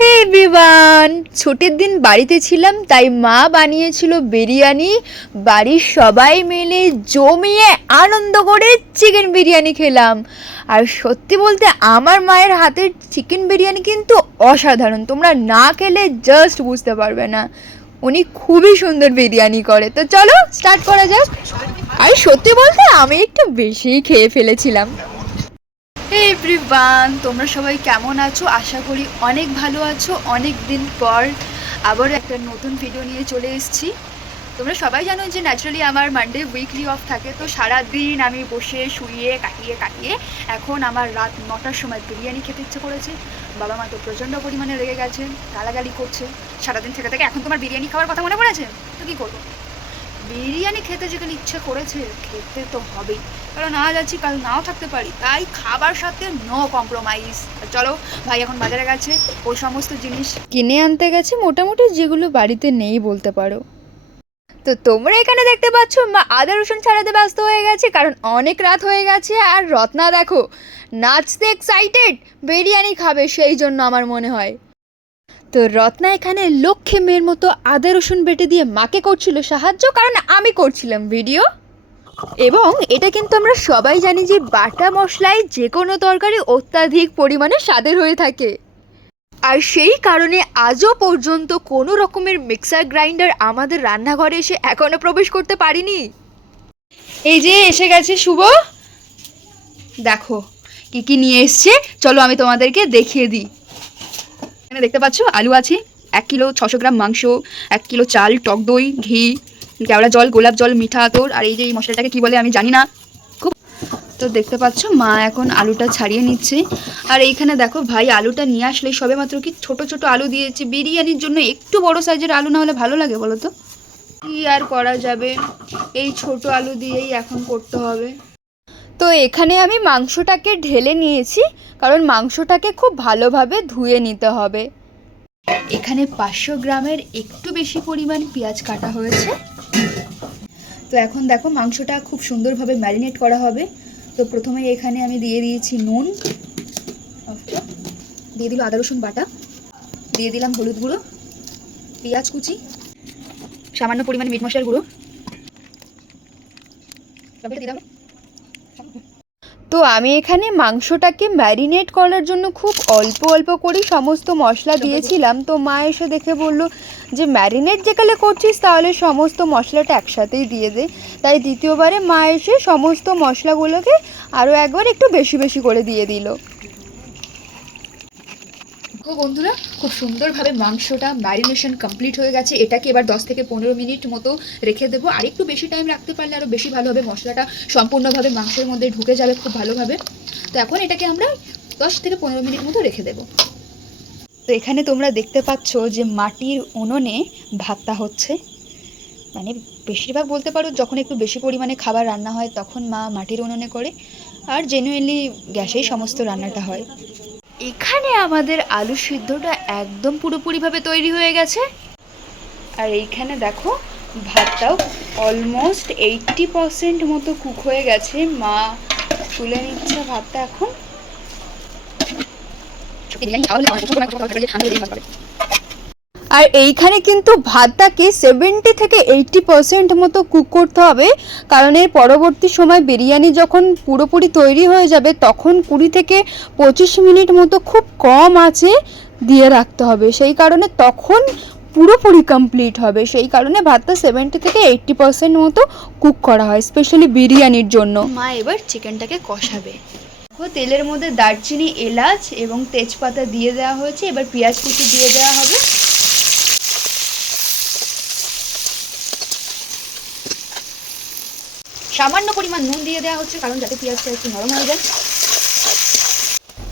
হে everyone ছুটির দিন বাড়িতে ছিলাম, তাই মা বানিয়েছিল বিরিয়ানি। বাড়ির সবাই মিলে জমিয়ে আনন্দ করে চিকেন বিরিয়ানি খেলাম। আর সত্যি বলতে, আমার মায়ের হাতের চিকেন বিরিয়ানি কিন্তু অসাধারণ। তোমরা না খেলে জাস্ট বুঝতে পারবে না। উনি খুবই সুন্দর বিরিয়ানি করে। তো চলো স্টার্ট করা যাক। আর সত্যি বলতে, আমি একটু বেশিই খেয়ে ফেলেছিলাম। হে এভরিওয়ান তোমরা সবাই কেমন আছো? আশা করি অনেক ভালো আছো। অনেক দিন পর আবার একটা নতুন ভিডিও নিয়ে চলে এসেছি। তোমরা সবাই জানো যে ন্যাচারালি আমার মানডে উইকলি অফ থাকে, তো সারা দিন আমি বসে, শুয়ে, কাটিয়ে কাটিয়ে এখন আমার রাত নটার সময় বিরিয়ানি খেতে ইচ্ছে করেছে। বাবা মা তো প্রচণ্ড পরিমাণে রেগে গেছে, গালাগালি করছে। সারাদিন থেকে থেকে এখন তোমার বিরিয়ানি খাওয়ার কথা মনে পড়েছে? তো কী করব? বিরিয়ানি খেতে যেখানে ইচ্ছে করেছে, খেতে তো হবেই। কারণ আজ আছি, কাল নাও থাকতে পারি। তাই খাবার সাথে নো কম্প্রোমাইজ চলো, ভাই এখন বাজারে গেছে, ওই সমস্ত জিনিস কিনে আনতে গেছে, মোটামুটি যেগুলো বাড়িতে নেই বলতে পারো। তো তোমরা এখানে দেখতে পাচ্ছ, মা আদা রসুন ছাড়াতে ব্যস্ত হয়ে গেছে, কারণ অনেক রাত হয়ে গেছে, আর রত্না দেখো, নাচতে এক্সাইটেড বিরিয়ানি খাবে, সেই জন্য আমার মনে হয়। তো রত্না এখানে লক্ষ্মী মেয়ের মতো আদা রসুন বেটে দিয়ে মাকে করছিল সাহায্য, কারণ আমি করছিলাম ভিডিও এবং এটা কিন্তু আমরা সবাই জানি যে বাটা মশলায় যে কোনো তরকারি অত্যাধিক পরিমাণে স্বাদের হয়ে থাকে। আর সেই কারণে আজও পর্যন্ত কোনো রকমের মিক্সার গ্রাইন্ডার আমাদের রান্নাঘরে এসে এখনও প্রবেশ করতে পারিনি। এই যে এসে গেছে শুভ। দেখো, কি কি নিয়ে এসছে? চলো আমি তোমাদেরকে দেখিয়ে দিই। এখানে দেখতে পাচ্ছ আলু আছে, এক কিলো ছশো গ্রাম মাংস, এক কিলো চাল, টক দই, ঘি কেওড়া জল, গোলাপ জল, মিঠা আতর, আর এই যে এই মশলাটাকে কী বলে আমি জানি না। খুব তো দেখতে পাচ্ছ, মা এখন আলুটা ছাড়িয়ে নিচ্ছে। আর এইখানে দেখো ভাই, আলুটা নিয়ে আসলে সবে মাত্র কি ছোট ছোট আলু দিয়েছে। বিরিয়ানির জন্য একটু বড় সাইজের আলু না হলে ভালো লাগে বলো তো কি আর করা যাবে? এই ছোট আলু দিয়েই এখন করতে হবে। তো এখানে আমি মাংসটাকে ঢেলে নিয়েছি, কারণ মাংসটাকে খুব ভালোভাবে ধুয়ে নিতে হবে। এখানে পাঁচশো গ্রামের একটু বেশি পরিমাণ পেঁয়াজ কাটা হয়েছে। তো এখন দেখো মাংসটা খুব সুন্দরভাবে ম্যারিনেট করা হবে। তো প্রথমে এখানে আমি দিয়ে দিয়েছি নুন, দিয়ে দিল আদা রসুন বাটা, দিয়ে দিলাম হলুদ গুঁড়ো, পেঁয়াজ কুচি, সামান্য পরিমাণে মিট মশলার গুঁড়ো। দাও তো আমি এখানে মাংসটাকে ম্যারিনেট করার জন্য খুব অল্প অল্প করে সমস্ত মশলা দিয়েছিলাম। তো মা এসে দেখে বলল যে ম্যারিনেট যেকালে করছিস তাহলে সমস্ত মশলাটা একসাথেই দিয়ে দে। তাই দ্বিতীয়বারে মা এসে সমস্ত মশলাগুলোকে আরও একবার একটু বেশি বেশি করে দিয়ে দিল। তো বন্ধুরা, খুব সুন্দরভাবে মাংসটা ম্যারিনেশন কমপ্লিট হয়ে গেছে। এটাকে এবার দশ থেকে পনেরো মিনিট মতো রেখে দেবো। আর একটু বেশি টাইম রাখতে পারলে আরও বেশি ভালো হবে। মশলাটা সম্পূর্ণভাবে মাংসের মধ্যে ঢুকে যাবে খুব ভালোভাবে। তো এখন এটাকে আমরা দশ থেকে পনেরো মিনিট মতো রেখে দেবো। তো এখানে তোমরা দেখতে পাচ্ছ যে মাটির উনুনে ভাতটা হচ্ছে। মানে বেশিরভাগ বলতে পারো, যখন একটু বেশি পরিমাণে খাবার রান্না হয়, তখন মা মাটির উনুনে করে। আর জেনুইনলি গ্যাসেই সমস্ত রান্নাটা হয়। এখানে আমাদের আলু সিদ্ধটা একদম পুরোপুরিভাবে তৈরি হয়ে গেছে। আর এইখানে দেখো, ভাতটাও অলমোস্ট এইটটি পারসেন্ট মতো কুক হয়ে গেছে। মা তুলে নিচ্ছে ভাতটা এখন। আর এইখানে কিন্তু ভাতটাকে সেভেন্টি থেকে এইটটি পারসেন্ট মতো কুক করতে হবে। কারণ এর পরবর্তী সময় বিরিয়ানি যখন পুরোপুরি তৈরি হয়ে যাবে, তখন কুড়ি থেকে পঁচিশ মিনিট মতো খুব কম আছে দিয়ে রাখতে হবে। সেই কারণে তখন পুরোপুরি কমপ্লিট হবে। সেই কারণে ভাতটা সেভেন্টি থেকে এইটটি পারসেন্ট মতো কুক করা হয় স্পেশালি বিরিয়ানির জন্য। মা এবার চিকেনটাকে কষাবে। তেলের মধ্যে দারচিনি, এলাচ এবং তেজপাতা দিয়ে দেওয়া হয়েছে। এবার পেঁয়াজ কুচি দিয়ে দেওয়া হবে। সামান্য পরিমাণ নুন দিয়ে দেওয়া হচ্ছে কারণ যাতে পেঁয়াজটা একটু নরম হয়ে যায়।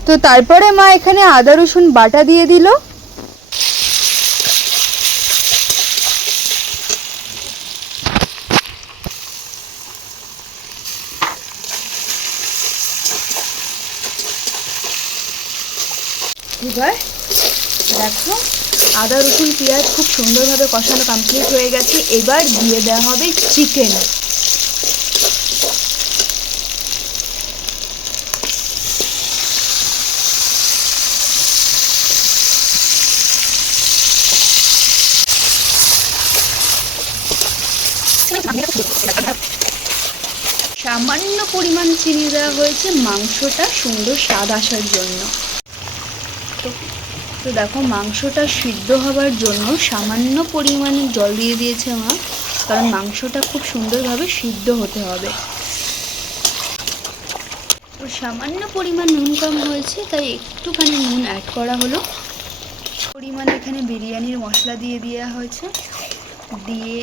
তো তারপরে মা এখানে আদা রসুন বাটা দিয়ে দিল। এবার দেখো আদা রসুন পেঁয়াজ খুব সুন্দরভাবে কষানো কমপ্লিট হয়ে গেছে। এবার দিয়ে দেওয়া হবে চিকেন সামান্য পরিমাণ চিনি দেওয়া হয়েছে। মাংসটা সুন্দর স্বাদ আসার জন্য। তো দেখো, মাংসটা সিদ্ধ হবার জন্য সামান্য পরিমাণে জল দিয়ে দিয়েছে মা, কারণ মাংসটা খুব সুন্দরভাবে সিদ্ধ হতে হবে। তো সামান্য পরিমাণ নুন কম হয়েছে, তাই একটুখানি নুন অ্যাড করা হলো। পরিমাণে এখানে বিরিয়ানির মশলা দিয়ে দেওয়া হয়েছে। দিয়ে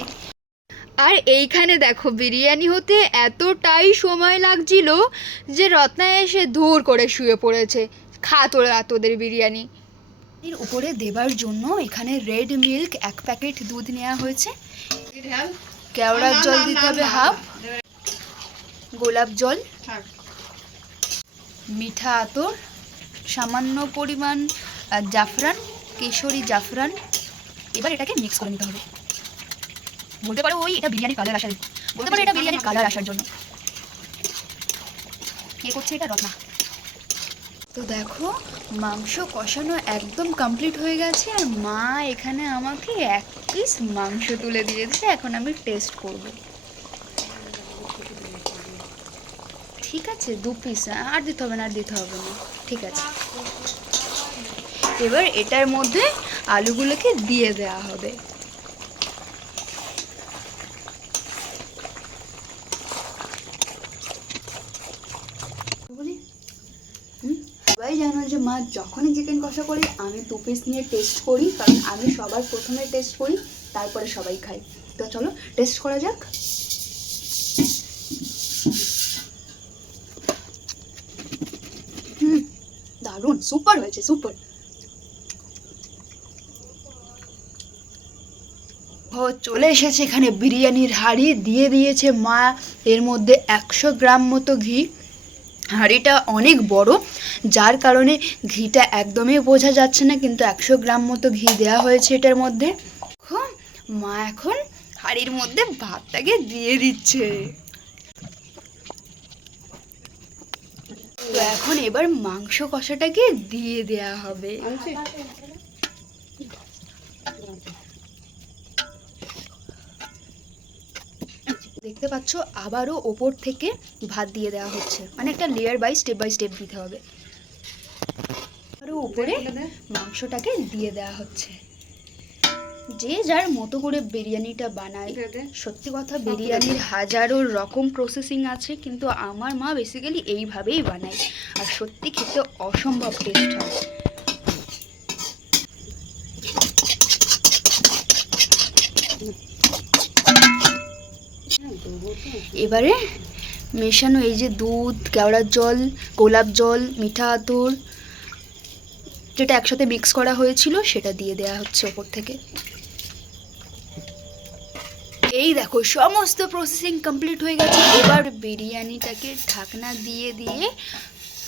আর এইখানে দেখো বিরিয়ানি হতে এতটাই সময় লাগছিল যে রত্না এসে ধুর করে শুয়ে পড়েছে। খা তোরা তোদের বিরিয়ানি। এর উপরে দেবার জন্য এখানে রেড মিল্ক এক প্যাকেট দুধ নেওয়া হয়েছে। কেওড়ার জল দিতে হবে হাফ। গোলাপ জল। মিঠা আতর। সামান্য পরিমাণ জাফরান কেশরি জাফরান। এবার এটাকে মিক্স করে নিতে হবে। বলতে পারো ওই এটা বিরিয়ানির কালার আসার বলতে পারো এটা বিরিয়ানির কালার আসার জন্য। কে করছে এটা? রত্না। তো দেখো, মাংস কষানো একদম কমপ্লিট হয়ে গেছে আর মা এখানে আমাকে এক পিস মাংস তুলে দিয়েছে, এখন আমি টেস্ট করব। ঠিক আছে, দু পিস আর দিতে হবে না, আর দিতে হবে না। ঠিক আছে। এবার এটার মধ্যে আলুগুলোকে দিয়ে দেওয়া হবে বুঝলি হুম সবাই জানো যে মা, যখনই চিকেন কষা করি, আমি দু পিস নিয়ে টেস্ট করি, কারণ আমি সবার প্রথমে টেস্ট করি, তারপরে সবাই খাই তো চলো টেস্ট করা যাক। হুম, দারুণ সুপার হয়েছে সুপার চলে এসেছে এখানে বিরিয়ানির হাঁড়ি, দিয়ে দিয়েছে মা, এর মধ্যে একশো গ্রাম মতো ঘি। হাঁড়িটা অনেক বড়, যার কারণে ঘিটা একদমই বোঝা যাচ্ছে না, কিন্তু একশো গ্রাম মতো ঘি দেওয়া হয়েছে এটার মধ্যে। মা এখন হাঁড়ির মধ্যে ভাতটাকে দিয়ে দিচ্ছে। তো এখন এবার মাংস কষাটাকে দিয়ে দেয়া হবে। দেখতে পাচ্ছ আবারও ওপর থেকে ভাত দিয়ে দেওয়া হচ্ছে। মানে একটা layer by step by step দিতে হবে। আরও উপরে মাংসটাকে দিয়ে দেওয়া হচ্ছে। যে যার মতো করে বিরিয়ানিটা বানায়। সত্যি কথা বিরিয়ানির হাজারো রকম প্রসেসিং আছে কিন্তু আমার মা বেসিক্যালি এইভাবেই বানায়। আর সত্যি খেতে অসম্ভব টেস্ট হয়। এবারে মেশানো এই যে দুধ, কেওড়ার জল, গোলাপ জল, মিঠা আতর, যেটা একসাথে মিক্স করা হয়েছিল সেটা দিয়ে দেওয়া হচ্ছে ওপর থেকে। এই দেখো, সমস্ত প্রসেসিং কমপ্লিট হয়ে গেছে। এবার বিরিয়ানিটাকে ঢাকনা দিয়ে দিয়ে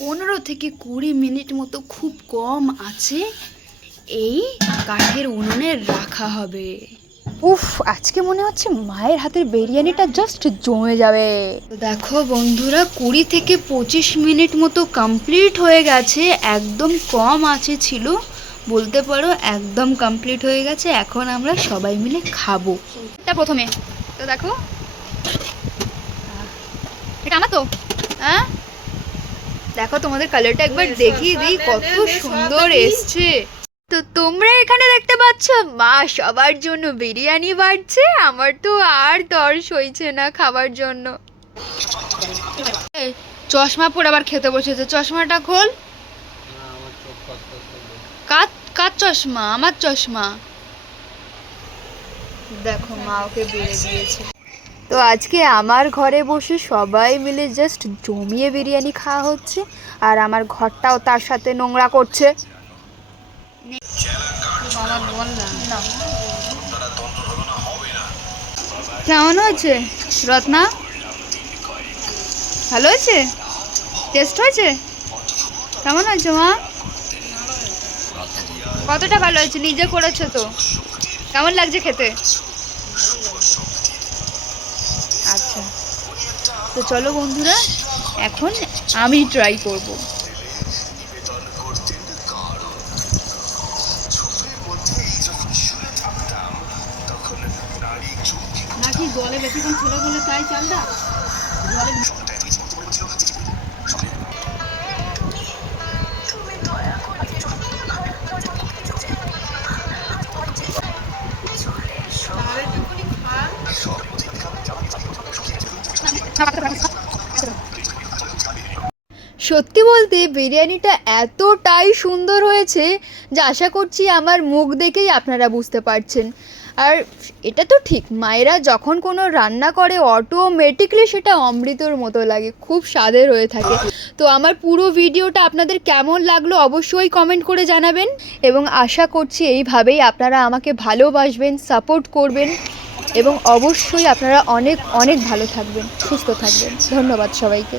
পনেরো থেকে কুড়ি মিনিট মতো খুব কম আছে, এই কাঠের উনুনে রাখা হবে। উফ, আজকে মনে হচ্ছে মায়ের হাতের বিরিয়ানিটা জাস্ট জমে যাবে। দেখো বন্ধুরা, কুড়ি থেকে পঁচিশ মিনিট মতো কমপ্লিট হয়ে গেছে, একদম কম আছে ছিল, বলতে পারো একদম কমপ্লিট হয়ে গেছে, এখন আমরা সবাই মিলে খাব। এটা প্রথমে, তো দেখো। এটা আমার তো? হ্যাঁ? দেখো তোমাদের কালারটা একবার দেখিয়ে দিই, কত সুন্দর এসছে। তো তোমরা এখানে দেখতে পাচ্ছ, মা, সবার জন্য বিরিয়ানি বাড়ছে। আমার তো আর দর সইছে না খাবার জন্য। চশমা পরে আবার খেতে বসেছে। চশমাটা খোল। কার কার চশমা, আমার চশমা। দেখো, মা ওকে বেড়ে দিয়েছে। তো আজকে আমার ঘরে বসে সবাই মিলে জাস্ট জমিয়ে বিরিয়ানি খাওয়া হচ্ছে, আর আমার ঘরটাও তার সাথে নোংরা করছে। কেমন হয়েছে? রত্না? ভালো হয়েছে? টেস্ট হয়েছে? কেমন হয়েছে মা? কতটা ভালো হয়েছে? নিজে করেছ তো। কেমন লাগছে খেতে? আচ্ছা। তো চলো বন্ধুরা এখন আমি ট্রাই করব। জলে বেশিক্ষণ ছিল বলে তাই চালটা জলে সত্যি বলতে বিরিয়ানিটা এতটাই সুন্দর হয়েছে যে আশা করছি আমার মুখ দেখেই আপনারা বুঝতে পারছেন আর এটা তো ঠিক, মায়েরা যখন কোনো রান্না করে অটোমেটিকলি সেটা অমৃতর মতো লাগে, খুব স্বাদের হয়ে থাকে। তো আমার পুরো ভিডিওটা আপনাদের কেমন লাগল অবশ্যই কমেন্ট করে জানাবেন এবং আশা করছি এইভাবেই আপনারা আমাকে ভালোবাসবেন সাপোর্ট করবেন এবং অবশ্যই আপনারা অনেক অনেক ভালো থাকবেন, সুস্থ থাকবেন। ধন্যবাদ সবাইকে।